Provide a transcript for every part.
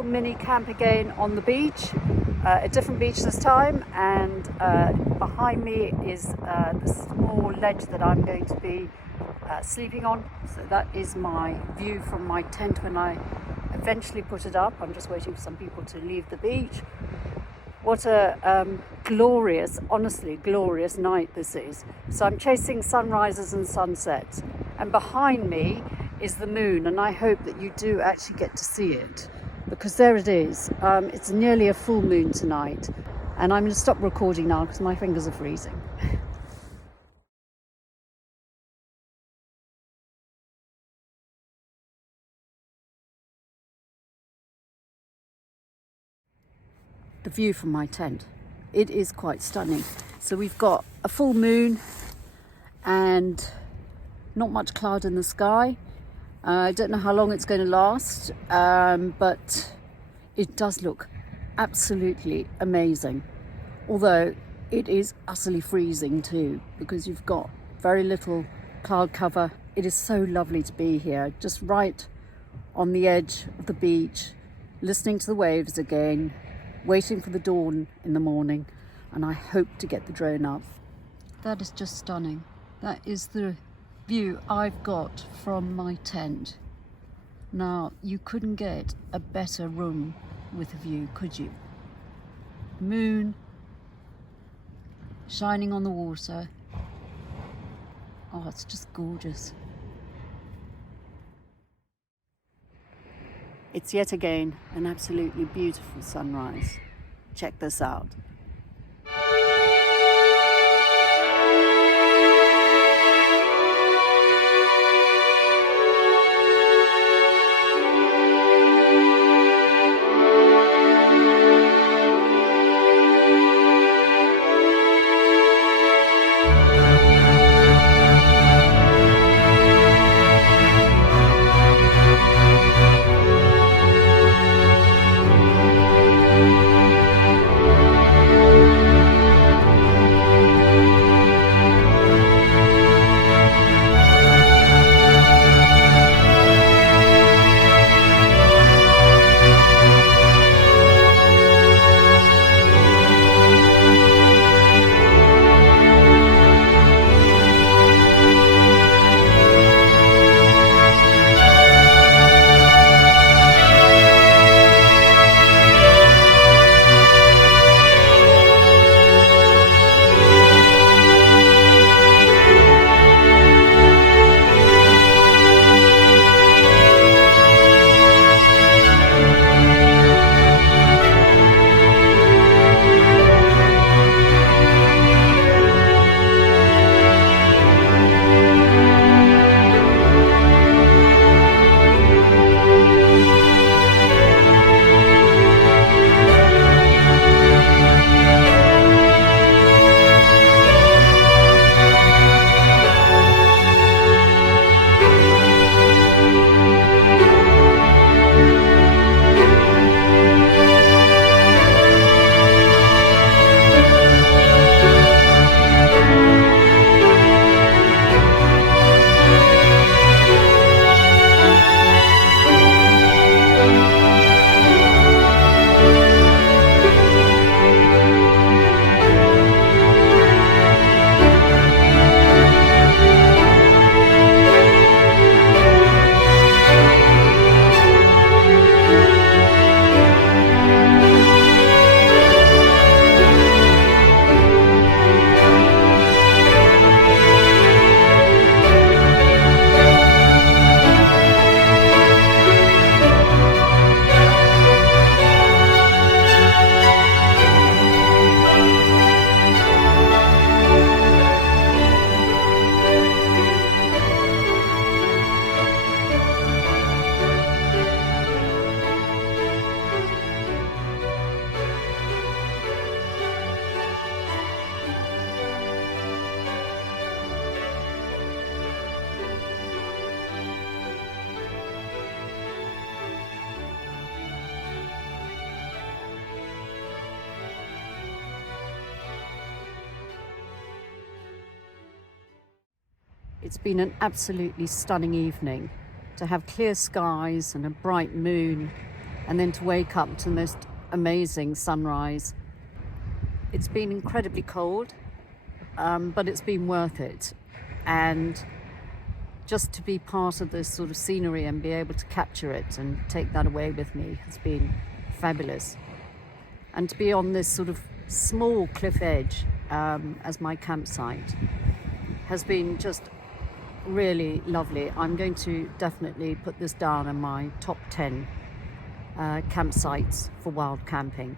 little mini camp again on the beach, a different beach this time, and behind me is the small ledge that I'm going to be sleeping on. So that is my view from my tent when I eventually put it up. I'm just waiting for some people to leave the beach. What a glorious, honestly glorious night this is. So I'm chasing sunrises and sunsets, and behind me is the moon, and I hope that you do actually get to see it, because there it is. It's nearly a full moon tonight, and I'm going to stop recording now because my fingers are freezing. The view from my tent, it is quite stunning. So we've got a full moon and not much cloud in the sky. I don't know how long it's going to last, but it does look absolutely amazing. Although it is utterly freezing too, because you've got very little cloud cover. It is so lovely to be here, just right on the edge of the beach, listening to the waves again, waiting for the dawn in the morning, and I hope to get the drone up. That is just stunning. That is the view I've got from my tent. Now, you couldn't get a better room with a view, could you? Moon shining on the water. Oh, it's just gorgeous. It's yet again an absolutely beautiful sunrise. Check this out. It's been an absolutely stunning evening. To have clear skies and a bright moon and then to wake up to the most amazing sunrise. It's been incredibly cold, but it's been worth it. And just to be part of this sort of scenery and be able to capture it and take that away with me has been fabulous. And to be on this sort of small cliff edge as my campsite has been just really lovely. I'm going to definitely put this down in my top 10 campsites for wild camping.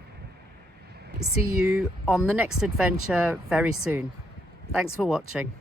See you on the next adventure very soon. Thanks for watching.